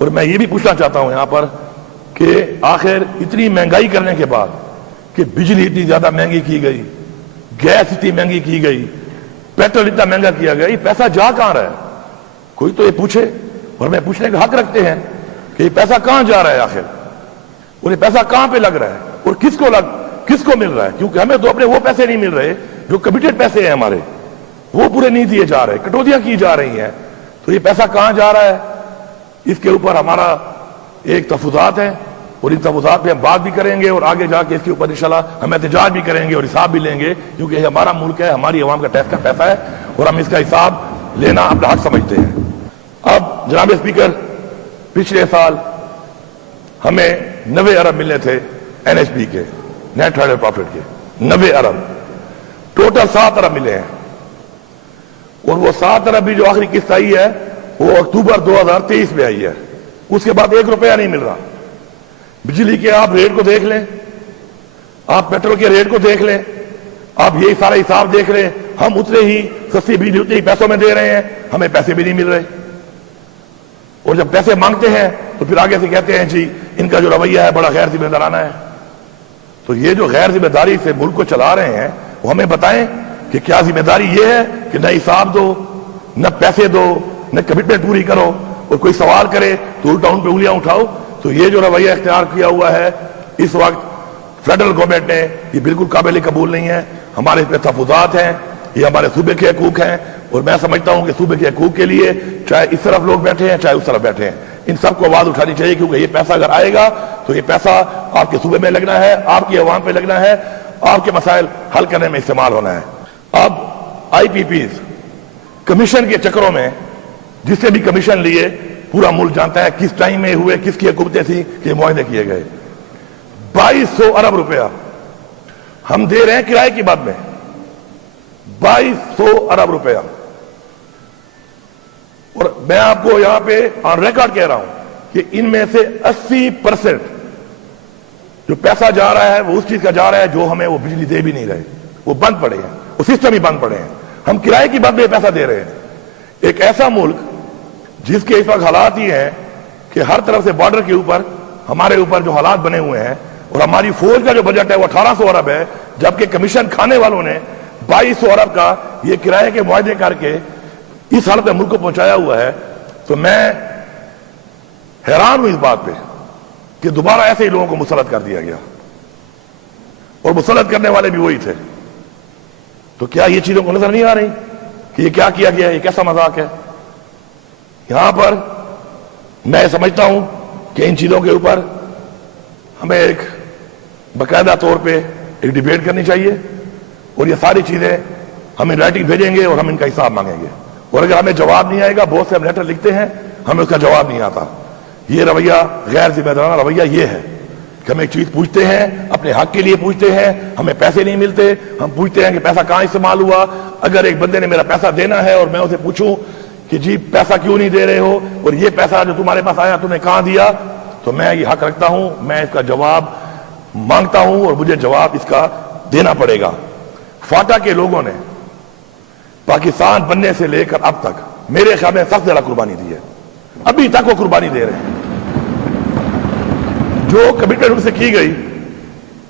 اور میں یہ بھی پوچھنا چاہتا ہوں یہاں پر کہ آخر اتنی مہنگائی کرنے کے بعد کہ بجلی اتنی زیادہ مہنگی کی گئی، گیس اتنی مہنگی کی گئی، پیٹرول اتنا مہنگا کیا گیا، یہ پیسہ جا کہاں رہا ہے؟ کوئی تو یہ پوچھے، اور میں پوچھنے کا حق رکھتے ہیں کہ یہ پیسہ کہاں جا رہا ہے آخر، اور یہ پیسہ کہاں پہ لگ رہا ہے، اور کس کو مل رہا ہے؟ کیونکہ ہمیں تو اپنے وہ پیسے نہیں مل رہے جو کمیٹڈ پیسے ہیں ہمارے، وہ پورے نہیں دیے جا رہے، کٹوتیاں کی جا رہی ہیں. تو یہ پیسہ کہاں جا رہا ہے؟ اس کے اوپر ہمارا ایک تحفظات ہے، اور ان تحفظات پہ ہم بات بھی کریں گے، اور آگے جا کے اس کے اوپر انشاءاللہ ہم احتجاج بھی کریں گے اور حساب بھی لیں گے، کیونکہ یہ ہمارا ملک ہے، ہماری عوام کا ٹیکس کا پیسہ ہے، اور ہم اس کا حساب لینا اپنا حق سمجھتے ہیں. اب جناب اسپیکر، پچھلے سال ہمیں 90 ارب ملنے تھے این ایچ پی کے، نیٹ ہیڈ پروفٹ کے 90 ارب، ٹوٹل 7 ارب ملے ہیں، اور وہ 7 ارب بھی جو آخری قسط آئی ہے وہ اکتوبر 2023 میں آئی ہے. اس کے بعد 1 روپیہ نہیں مل رہا. بجلی کے آپ ریٹ کو دیکھ لیں، آپ پیٹرول کے ریٹ کو دیکھ لیں، آپ یہی سارا حساب دیکھ لیں، ہم اتنے ہی سستی بجلی اتنے ہی پیسوں میں دے رہے ہیں، ہمیں پیسے بھی نہیں مل رہے. اور جب پیسے مانگتے ہیں تو پھر آگے سے کہتے ہیں جی ان کا جو رویہ ہے بڑا غیر ذمہ دارانہ ہے. تو یہ جو غیر ذمہ داری سے ملک کو چلا رہے ہیں وہ ہمیں بتائیں کہ کیا ذمہ داری یہ ہے کہ نہ حساب دو، نہ پیسے دو، نہ کمٹمنٹ پوری کرو، اور کوئی سوال کرے تو الٹا ان پہ انگلیاں اٹھاؤ. تو یہ جو رویہ اختیار کیا ہوا ہے اس وقت فیڈرل گورنمنٹ نے، یہ بالکل قابل قبول نہیں ہے. ہمارے اس پہ تحفظات ہیں، یہ ہمارے صوبے کے حقوق ہیں، اور میں سمجھتا ہوں کہ صوبے کے حقوق کے لیے چاہے اس طرف لوگ بیٹھے ہیں چاہے اس طرف بیٹھے ہیں، ان سب کو آواز اٹھانی چاہیے، کیونکہ یہ پیسہ اگر آئے گا تو یہ پیسہ آپ کے صوبے میں لگنا ہے، آپ کی عوام پہ لگنا ہے، آپ کے مسائل حل کرنے میں استعمال ہونا ہے. اب آئی پی پیز کمیشن کے چکروں میں، جس سے بھی کمیشن لیے، پورا ملک جانتا ہے کس ٹائم میں ہوئے، کس کی حکومتیں تھیں کہ معاہدے کیے گئے. 2200 ارب روپیہ ہم دے رہے ہیں کرائے کی بات میں، 2200 ارب روپیہ. اور میں آپ کو یہاں پہ آن ریکارڈ کہہ رہا ہوں کہ ان میں سے 80% جو پیسہ جا رہا ہے وہ اس چیز کا جا رہا ہے جو ہمیں وہ بجلی دے بھی نہیں رہے، وہ بند پڑے ہیں، وہ سسٹم ہی بند پڑے ہیں. ہم کرائے کی بات میں پیسہ دے رہے ہیں. ایک ایسا ملک جس کے اس وقت حالات ہی ہیں کہ ہر طرف سے بارڈر کے اوپر ہمارے اوپر جو حالات بنے ہوئے ہیں، اور ہماری فوج کا جو بجٹ ہے وہ 1800 ارب ہے، جبکہ کمیشن کھانے والوں نے 2200 ارب کا یہ کرائے کے معاہدے کر کے اس حالت میں ملک کو پہنچایا ہوا ہے. تو میں حیران ہوں اس بات پہ کہ دوبارہ ایسے ہی لوگوں کو مسلط کر دیا گیا، اور مسلط کرنے والے بھی وہی تھے. تو کیا یہ چیزوں کو نظر نہیں آ رہی کہ یہ کیا کیا گیا ہے، یہ کیسا مذاق ہے؟ یہاں پر میں سمجھتا ہوں کہ ان چیزوں کے اوپر ہمیں ایک باقاعدہ طور پہ ایک ڈیبیٹ کرنی چاہیے، اور یہ ساری چیزیں ہم ان رائٹنگ بھیجیں گے اور ہم ان کا حساب مانگیں گے. اور اگر ہمیں جواب نہیں آئے گا، بہت سے ہم لیٹر لکھتے ہیں ہمیں اس کا جواب نہیں آتا. یہ رویہ غیر ذمہ دارانہ رویہ یہ ہے کہ ہم ایک چیز پوچھتے ہیں، اپنے حق کے لیے پوچھتے ہیں، ہمیں پیسے نہیں ملتے، ہم پوچھتے ہیں کہ پیسہ کہاں استعمال ہوا. اگر ایک بندے نے میرا پیسہ دینا ہے اور میں اسے پوچھوں کہ جی پیسہ کیوں نہیں دے رہے ہو، اور یہ پیسہ جو تمہارے پاس آیا تم نے کہاں دیا، تو میں یہ حق رکھتا ہوں، میں اس کا جواب مانگتا ہوں، اور مجھے جواب اس کا دینا پڑے گا. فاٹا کے لوگوں نے پاکستان بننے سے لے کر اب تک میرے خیال میں سب سے زیادہ قربانی دی ہے، ابھی تک وہ قربانی دے رہے ہیں. جو کمٹمنٹ ان سے کی گئی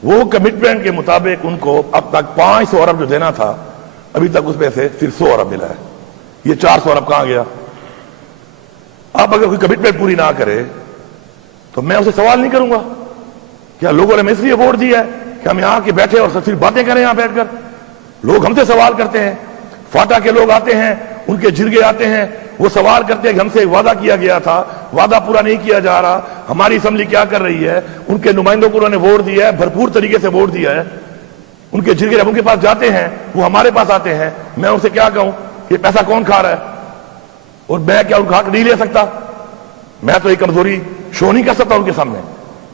وہ کمٹمنٹ کے مطابق ان کو اب تک 500 ارب جو دینا تھا، ابھی تک اس میں سے صرف 100 ارب ملا ہے. یہ 400 ارب کہاں گیا؟ اب اگر کوئی کمٹمنٹ پوری نہ کرے تو میں اسے سوال نہیں کروں گا کیا لوگوں نے اس لیے ووٹ دیا ہے کہ ہم یہاں کے بیٹھے اور صرف باتیں کریں یہاں بیٹھ کر؟ لوگ ہم سے سوال کرتے ہیں، فاٹا کے لوگ آتے ہیں، ان کے جرگے آتے ہیں، وہ سوال کرتے ہیں کہ ہم سے وعدہ کیا گیا تھا، وعدہ پورا نہیں کیا جا رہا، ہماری اسمبلی کیا کر رہی ہے؟ ان کے نمائندوں کو انہوں نے ووٹ دیا ہے، بھرپور طریقے سے ووٹ دیا ہے. ان کے جرگے جب ان کے پاس جاتے ہیں وہ ہمارے پاس آتے ہیں، میں ان سے کیا کہوں کہ پیسہ کون کھا رہا ہے؟ اور میں کیا ان کا حق نہیں لے سکتا؟ میں تو ایک کمزوری شو نہیں کر سکتا ان کے سامنے،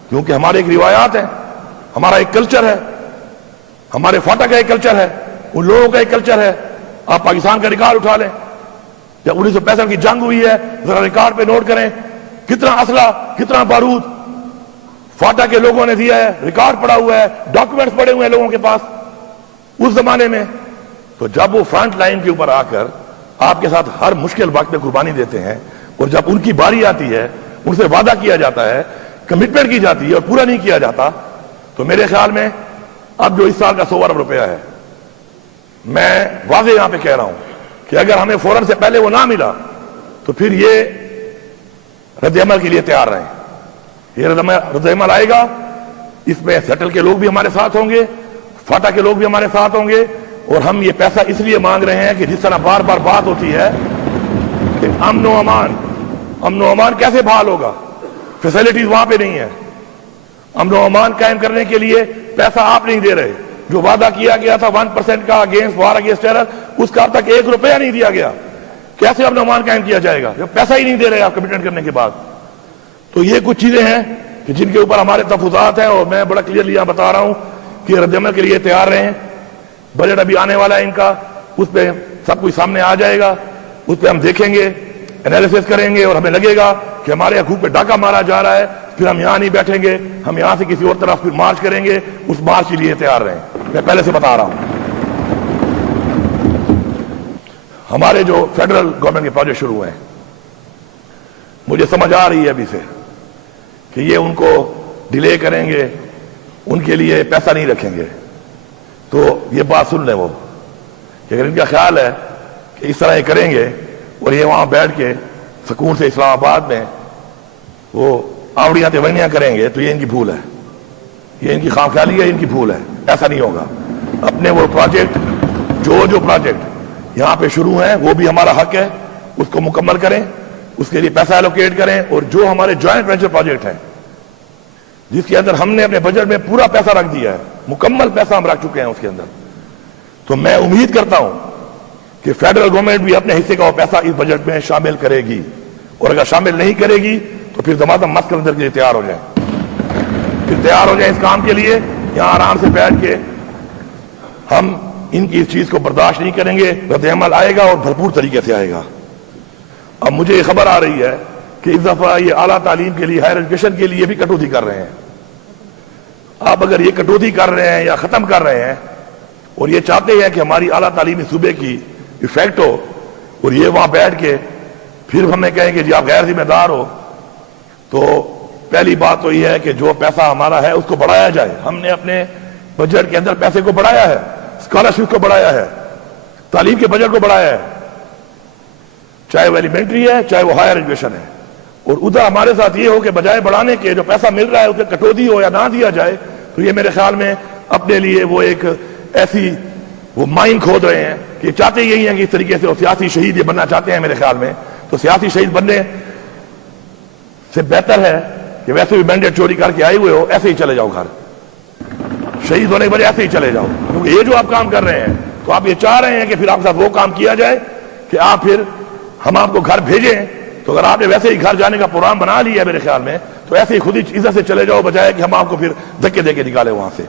کیونکہ ہمارے ایک روایات ہیں، ہمارا ایک کلچر ہے، ہمارے فاٹا کا ایک کلچر ہے، ان لوگوں کا ایک کلچر ہے. آپ پاکستان کا ریکارڈ اٹھا لیں، جب 1965 کی جنگ ہوئی ہے ذرا ریکارڈ پہ نوٹ کریں کتنا اسلحہ کتنا بارود فاٹا کے لوگوں نے دیا ہے، ریکارڈ پڑا ہوا ہے، ڈاکومنٹس پڑے ہوئے ہیں لوگوں کے پاس اس زمانے میں. تو جب وہ فرنٹ لائن کے اوپر آ کر آپ کے ساتھ ہر مشکل وقت میں قربانی دیتے ہیں، اور جب ان کی باری آتی ہے ان سے وعدہ کیا جاتا ہے، کمٹمنٹ کی جاتی ہے اور پورا نہیں کیا جاتا، تو میرے خیال میں اب جو اس سال کا 100 ارب روپیہ ہے، میں واضح یہاں پہ کہہ رہا ہوں کہ اگر ہمیں فوراً سے پہلے وہ نہ ملا تو پھر یہ رد عمل کے لیے تیار رہیں. یہ رد عمل آئے گا، اس میں سیٹل کے لوگ بھی ہمارے ساتھ ہوں گے، فاٹا کے لوگ بھی ہمارے ساتھ ہوں گے، اور ہم یہ پیسہ اس لیے مانگ رہے ہیں کہ جس طرح بار بار بات ہوتی ہے کہ امن و امان کیسے بحال ہوگا؟ فیسلٹیز وہاں پہ نہیں ہے. امن و امان قائم کرنے کے لیے پیسہ آپ نہیں دے رہے. جو وعدہ کیا گیا تھا 1% کا اگینسٹ وار اگینسٹ ٹیرر، اس کا اب تک 1 روپیہ نہیں دیا گیا. کیسے امن و امان قائم کیا جائے گا جب پیسہ ہی نہیں دے رہے آپ کمٹمنٹ کرنے کے بعد؟ تو یہ کچھ چیزیں ہیں کہ جن کے اوپر ہمارے تحفظات ہیں، اور میں بڑا کلیئرلی یہاں بتا رہا ہوں کہ رد عمل کے لیے تیار رہیں. بجٹ ابھی آنے والا ہے ان کا، اس پہ سب کچھ سامنے آ جائے گا، اس پہ ہم دیکھیں گے، انالیسس کریں گے، اور ہمیں لگے گا کہ ہمارے حقوق پہ ڈاکہ مارا جا رہا ہے، پھر ہم یہاں نہیں بیٹھیں گے، ہم یہاں سے کسی اور طرف پھر مارچ کریں گے. اس مارچ کے لیے تیار رہیں. میں پہلے سے بتا رہا ہوں ہمارے جو فیڈرل گورنمنٹ کے پروجیکٹ شروع ہیں، مجھے سمجھ آ رہی ہے ابھی سے کہ یہ ان کو ڈیلے کریں گے، ان کے لیے پیسہ نہیں رکھیں گے. تو یہ بات سن لیں وہ کہ اگر ان کا خیال ہے کہ اس طرح یہ کریں گے اور یہ وہاں بیٹھ کے سکون سے اسلام آباد میں وہ آوڑیاں تیوڑیاں کریں گے، تو یہ ان کی بھول ہے، یہ ان کی خام خیالی ہے، ان کی بھول ہے. ایسا نہیں ہوگا. اپنے وہ پروجیکٹ جو پروجیکٹ یہاں پہ شروع ہیں وہ بھی ہمارا حق ہے، اس کو مکمل کریں، اس کے لیے پیسہ ایلوکیٹ کریں. اور جو ہمارے جوائنٹ وینچر پروجیکٹ ہیں جس کے اندر ہم نے اپنے بجٹ میں پورا پیسہ رکھ دیا ہے، مکمل پیسہ ہم رکھ چکے ہیں اس کے اندر، تو میں امید کرتا ہوں کہ فیڈرل گورنمنٹ بھی اپنے حصے کا وہ پیسہ اس بجٹ میں شامل کرے گی. اور اگر شامل نہیں کرے گی تو پھر دمادم مت کلندر کے لیے تیار ہو جائیں، پھر تیار ہو جائیں اس کام کے لیے. یہاں آرام سے بیٹھ کے ہم ان کی اس چیز کو برداشت نہیں کریں گے. رد عمل آئے گا اور بھرپور طریقے سے آئے گا. اب مجھے یہ خبر آ رہی ہے کہ اس دفعہ یہ اعلیٰ تعلیم کے لیے، ہائر ایجوکیشن کے لیے بھی کٹوتی کر رہے ہیں. آپ اگر یہ کٹوتی کر رہے ہیں یا ختم کر رہے ہیں اور یہ چاہتے ہیں کہ ہماری اعلیٰ تعلیمی صوبے کی افیکٹ ہو، اور یہ وہاں بیٹھ کے پھر ہمیں کہیں کہ جی آپ غیر ذمہ دار ہو، تو پہلی بات تو یہ ہے کہ جو پیسہ ہمارا ہے اس کو بڑھایا جائے. ہم نے اپنے بجٹ کے اندر پیسے کو بڑھایا ہے، اسکالرشپ کو بڑھایا ہے، تعلیم کے بجٹ کو بڑھایا ہے، چاہے وہ ایلیمنٹری ہے چاہے وہ ہائر ایجوکیشن ہے. اور ادھر ہمارے ساتھ یہ ہو کہ بجائے بڑھانے کے جو پیسہ مل رہا ہے اسے کٹوتی ہو یا نہ دیا جائے، تو یہ میرے خیال میں اپنے لیے وہ ایک ایسی وہ مائن کھود رہے ہیں کہ چاہتے یہی ہیں کہ اس طریقے سے وہ سیاسی شہید یہ بننا چاہتے ہیں. میرے خیال میں تو سیاسی شہید بننے سے بہتر ہے کہ ویسے بھی مینڈیٹ چوری کر کے آئے ہوئے ہو، ایسے ہی چلے جاؤ گھر. شہید ہونے کے بعد ایسے ہی چلے جاؤ، کیونکہ یہ جو آپ کام کر رہے ہیں تو آپ یہ چاہ رہے ہیں کہ پھر آپ کے ساتھ وہ کام کیا جائے کہ آپ پھر ہم آپ کو گھر بھیجیں. تو اگر آپ نے ویسے ہی گھر جانے کا پروگرام بنا لیا ہے میرے خیال میں، تو ایسے ہی خود ہی عزت سے چلے جاؤ، بجائے کہ ہم آپ کو پھر دھکے دے کے نکالے وہاں سے.